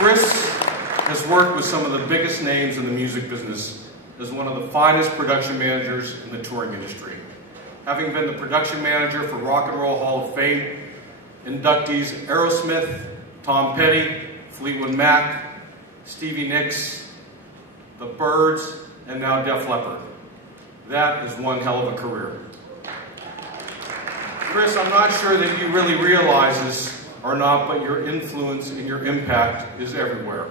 Chris has worked with some of the biggest names in the music business as one of the finest production managers in the touring industry. Having been the production manager for Rock and Roll Hall of Fame inductees Aerosmith, Tom Petty, Fleetwood Mac, Stevie Nicks, the Byrds, and now Def Leppard. That is one hell of a career. Chris, I'm not sure that you really realize this or not, but your influence and your impact is everywhere.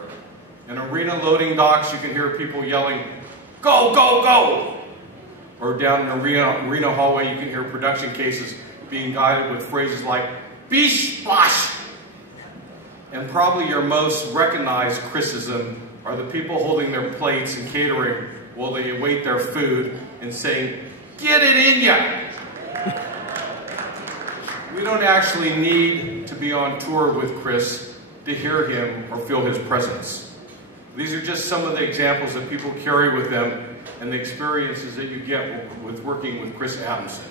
In arena loading docks, you can hear people yelling, "Go, go, go!" Or down an arena hallway, you can hear production cases being guided with phrases like, "Bish, bosh!" And probably your most recognized Chrisism are the people holding their plates and catering while they await their food and saying, "Get it in ya!" We don't actually need to be on tour with Chris to hear him or feel his presence. These are just some of the examples that people carry with them and the experiences that you get with working with Chris Adamson.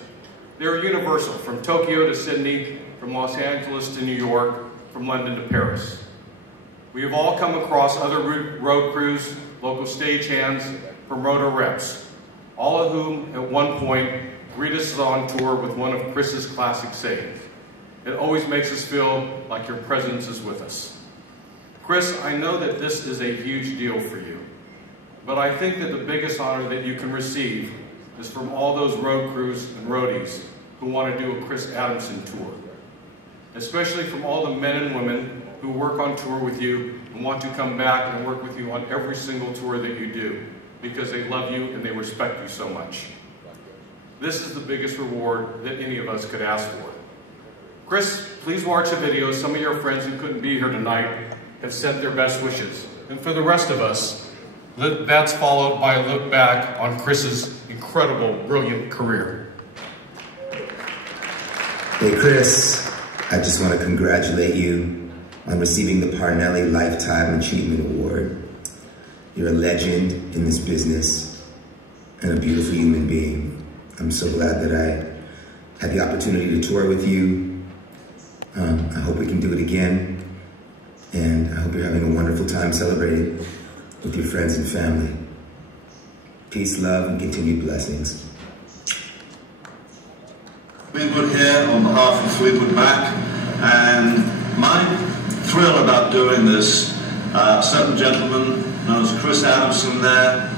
They're universal, from Tokyo to Sydney, from Los Angeles to New York, from London to Paris. We have all come across other road crews, local stagehands, promoter reps, all of whom at one point greet us on tour with one of Chris's classic sayings. It always makes us feel like your presence is with us. Chris, I know that this is a huge deal for you, but I think that the biggest honor that you can receive is from all those road crews and roadies who want to do a Chris Adamson tour, especially from all the men and women who work on tour with you and want to come back and work with you on every single tour that you do because they love you and they respect you so much. This is the biggest reward that any of us could ask for. Chris, please watch a video. Some of your friends who couldn't be here tonight have sent their best wishes. And for the rest of us, that's followed by a look back on Chris's incredible, brilliant career. Hey Chris, I just want to congratulate you on receiving the Parnelli Lifetime Achievement Award. You're a legend in this business and a beautiful human being. I'm so glad that I had the opportunity to tour with you. I hope we can do it again. And I hope you're having a wonderful time celebrating with your friends and family. Peace, love, and continued blessings. Fleetwood here on behalf of Fleetwood Mac, and my thrill about doing this, a certain gentleman known as Chris Adamson there,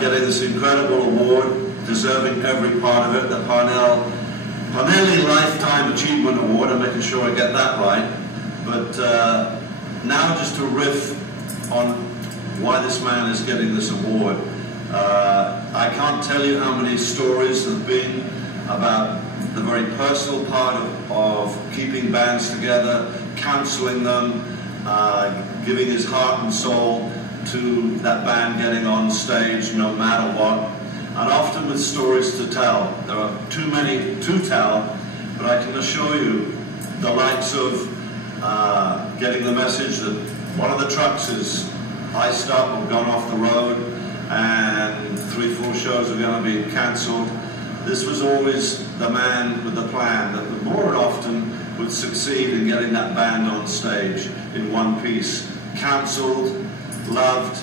getting this incredible award, deserving every part of it, the Parnelli Lifetime Achievement Award. I'm making sure I get that right. But now just to riff on why this man is getting this award. I can't tell you how many stories there have been about the very personal part of keeping bands together, counseling them, giving his heart and soul to that band getting on stage no matter what. And often with stories to tell. There are too many to tell, but I can assure you the likes of getting the message that one of the trucks is iced up or gone off the road and 3-4 shows are going to be cancelled. This was always the man with the plan that more often would succeed in getting that band on stage in one piece. Counselled, loved,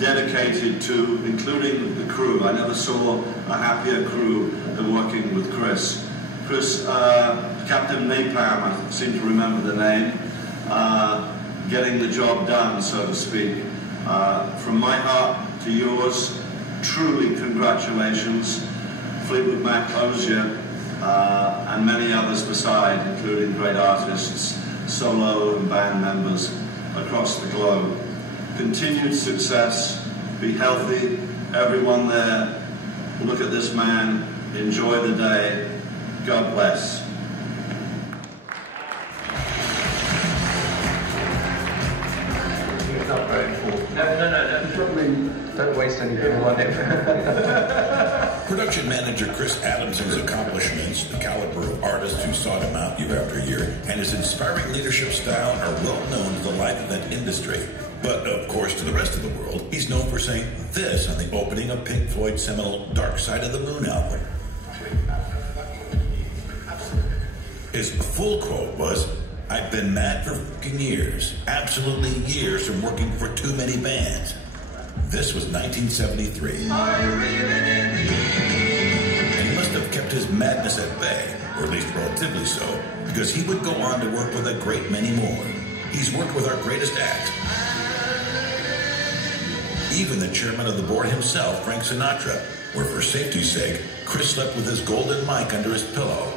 dedicated to, including the crew. I never saw a happier crew than working with Chris. Chris, Captain Napalm, I seem to remember the name, getting the job done, so to speak. From my heart to yours, truly congratulations. Fleetwood Mac owes you, and many others beside, including great artists, solo and band members across the globe. Continued success, be healthy, everyone there, look at this man, enjoy the day, God bless. It's not very cool. No. Don't waste anything on it. Production manager Chris Adamson's accomplishments, the caliber of artists who sought him out year after year, and his inspiring leadership style are well known to the live event industry. But, of course, to the rest of the world, he's known for saying this on the opening of Pink Floyd's seminal Dark Side of the Moon album. His full quote was, I've been mad for fucking years, absolutely years, from working for too many bands. This was 1973. And he must have kept his madness at bay, or at least relatively so, because he would go on to work with a great many more. He's worked with our greatest acts. Even the chairman of the board himself, Frank Sinatra, where for safety's sake, Chris slept with his golden mic under his pillow.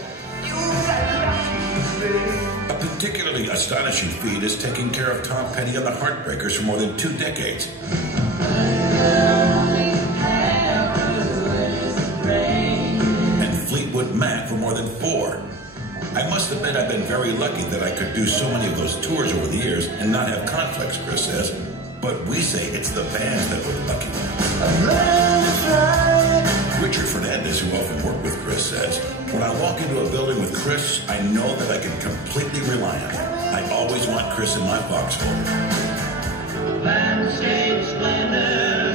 A particularly astonishing feat is taking care of Tom Petty and the Heartbreakers for more than 2 decades. And Fleetwood Mac for more than 4. I must admit I've been very lucky that I could do so many of those tours over the years and not have conflicts, Chris says. But we say it's the bands that were the lucky ones. Richard Fernandez, who often worked with Chris, says, when I walk into a building with Chris, I know that I can completely rely on him. I always want Chris in my foxhole.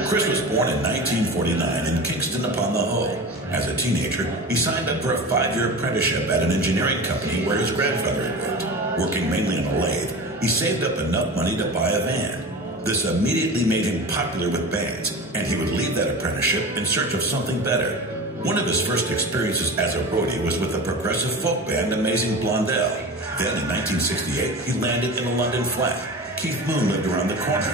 Chris was born in 1949 in Kingston upon the Hull. As a teenager, he signed up for a 5-year apprenticeship at an engineering company where his grandfather had worked. Working mainly on a lathe, he saved up enough money to buy a van. This immediately made him popular with bands, and he would leave that apprenticeship in search of something better. One of his first experiences as a roadie was with the progressive folk band Amazing Blondell. Then in 1968, he landed in a London flat. Keith Moon lived around the corner.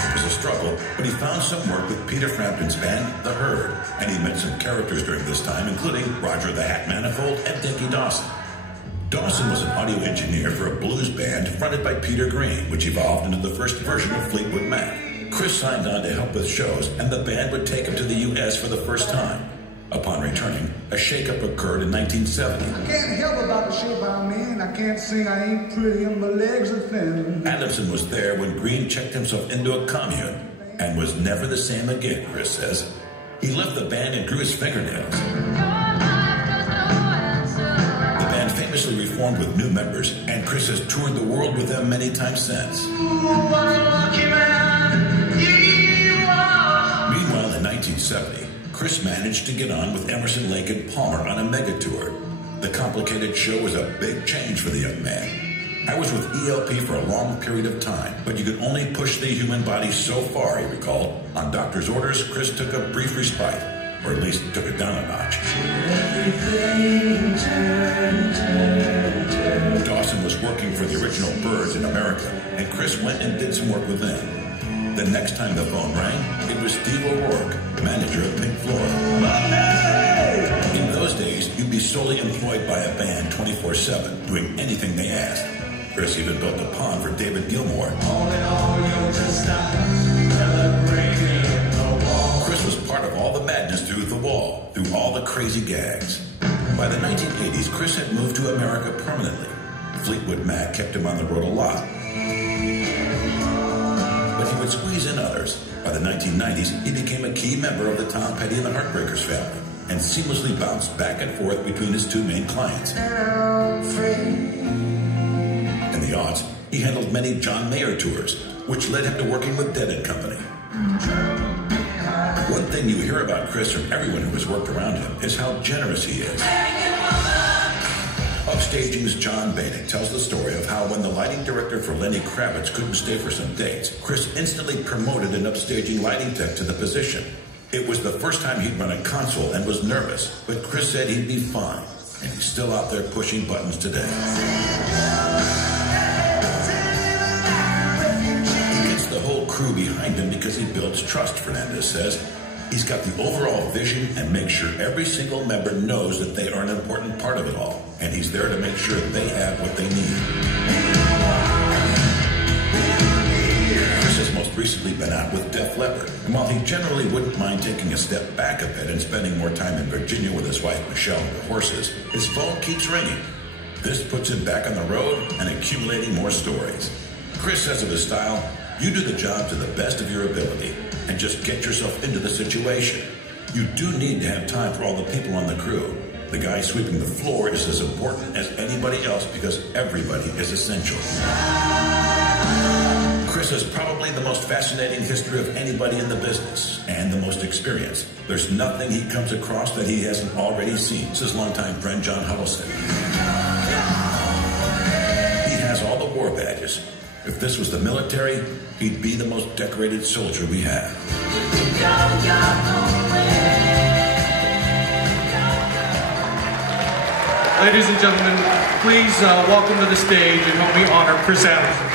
It was a struggle, but he found some work with Peter Frampton's band, The Herd, and he met some characters during this time, including Roger the Hat Manifold and Dickie Dawson. Dawson was an audio engineer for a blues band fronted by Peter Green, which evolved into the first version of Fleetwood Mac. Chris signed on to help with shows, and the band would take him to the U.S. for the first time. Upon returning, a shakeup occurred in 1970. I can't help about the shape I'm in. I can't sing, I ain't pretty, and my legs are thin. Adamson was there when Green checked himself into a commune and was never the same again, Chris says. He left the band and grew his fingernails. Famously reformed with new members, and Chris has toured the world with them many times since. Meanwhile, in 1970, Chris managed to get on with Emerson, Lake and Palmer on a mega tour. The complicated show was a big change for the young man. I was with ELP for a long period of time, but you could only push the human body so far, he recalled. On doctor's orders, Chris took a brief respite, or at least took it down a notch. Dawson was working for the original Byrds in America, and Chris went and did some work with them. The next time the phone rang, it was Steve O'Rourke, manager of Pink Floyd. In those days, you'd be solely employed by a band 24/7, doing anything they asked. Chris even built a pond for David Gilmour. Chris was part of all the madness through The Wall, through all the crazy gags. By the 1980s, Chris had moved to America permanently. Fleetwood Mac kept him on the road a lot, but he would squeeze in others. By the 1990s, he became a key member of the Tom Petty and the Heartbreakers family, and seamlessly bounced back and forth between his 2 main clients. In the aughts, he handled many John Mayer tours, which led him to working with Dead & Company. One thing you hear about Chris from everyone who has worked around him is how generous he is. Upstaging's John Boehning tells the story of how when the lighting director for Lenny Kravitz couldn't stay for some dates, Chris instantly promoted an upstaging lighting tech to the position. It was the first time he'd run a console and was nervous, but Chris said he'd be fine, and he's still out there pushing buttons today. He gets the whole crew behind him because he builds trust, Fernandez says. He's got the overall vision and makes sure every single member knows that they are an important part of it all, and he's there to make sure they have what they need. Chris has most recently been out with Def Leppard, and while he generally wouldn't mind taking a step back a bit and spending more time in Virginia with his wife Michelle and the horses, his phone keeps ringing. This puts him back on the road and accumulating more stories. Chris says of his style, you do the job to the best of your ability and just get yourself into the situation. You do need to have time for all the people on the crew. The guy sweeping the floor is as important as anybody else because everybody is essential. Chris Chris has probably the most fascinating history of anybody in the business and the most experience. There's nothing he comes across that he hasn't already seen, says longtime friend John Huddleston. He has all the war badges. If this was the military, he'd be the most decorated soldier we have. Ladies and gentlemen, please welcome to the stage and help me honor Chris Adamson.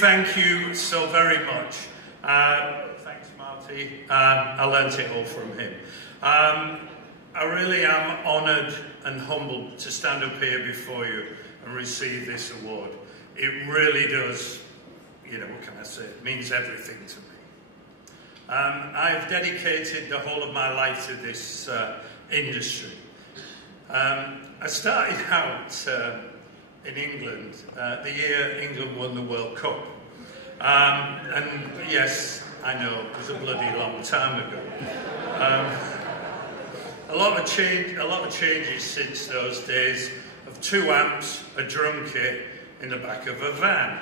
Thank you so very much. Thanks, Marty. I learnt it all from him. I really am honoured and humbled to stand up here before you and receive this award. It really does, you know, what can I say? It means everything to me. I've dedicated the whole of my life to this industry. I started out in England the year England won the World Cup. And yes, I know, it was a bloody long time ago. A lot of changes since those days of 2 amps, a drum kit in the back of a van.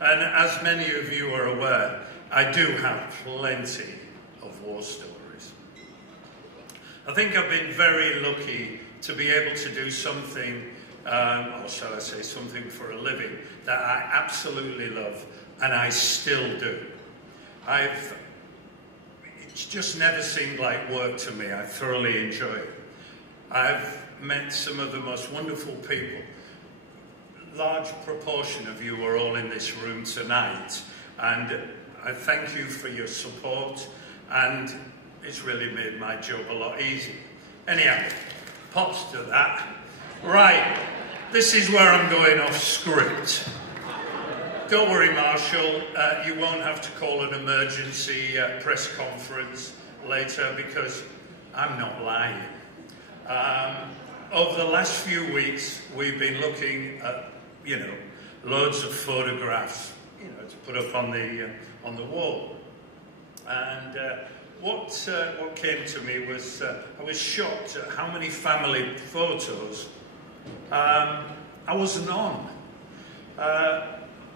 And as many of you are aware, I do have plenty of war stories. I think I've been very lucky to be able to do something, or shall I say something for a living, that I absolutely love, and I still do. It's just never seemed like work to me. I thoroughly enjoy it. I've met some of the most wonderful people. Large proportion of you are all in this room tonight, and I thank you for your support, and it's really made my job a lot easier. Anyhow, pops to that. Right, this is where I'm going off script. Don't worry, Marshall, you won't have to call an emergency press conference later, because I'm not lying. Over the last few weeks, we've been looking at, you know, loads of photographs, you know, to put up on the wall. And what came to me was, I was shocked at how many family photos I wasn't on.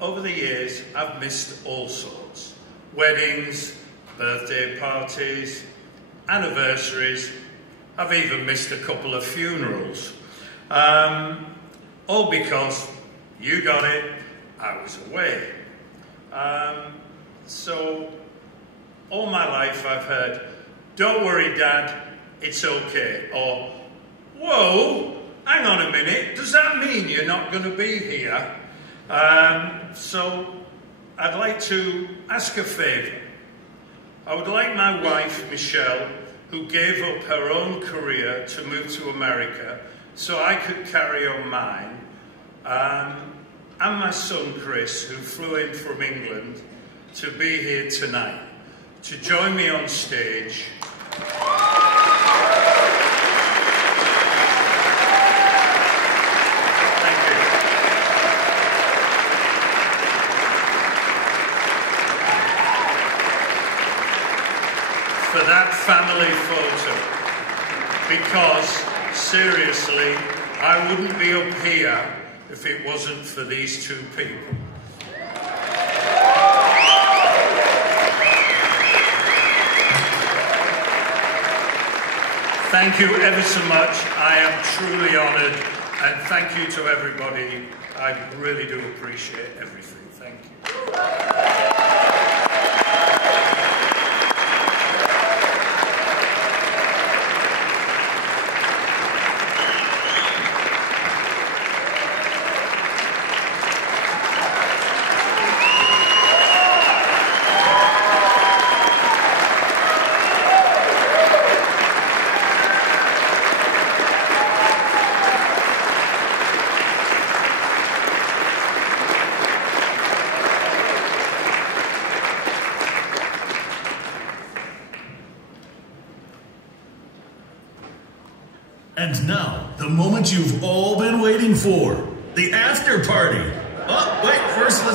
Over the years, I've missed all sorts. Weddings, birthday parties, anniversaries. I've even missed a couple of funerals. All because you got it, I was away. So, all my life I've heard, don't worry, Dad, it's okay. Or, whoa, hang on a minute, does that mean you're not going to be here? So, I'd like to ask a favour. I would like my wife, Michelle, who gave up her own career to move to America so I could carry on mine, and my son, Chris, who flew in from England to be here tonight, to join me on stage. For that family photo, because seriously, I wouldn't be up here if it wasn't for these two people. Thank you ever so much. I am truly honoured, and thank you to everybody. I really do appreciate everything. Thank you. And now, the moment you've all been waiting for, the after party. Oh, wait, first let's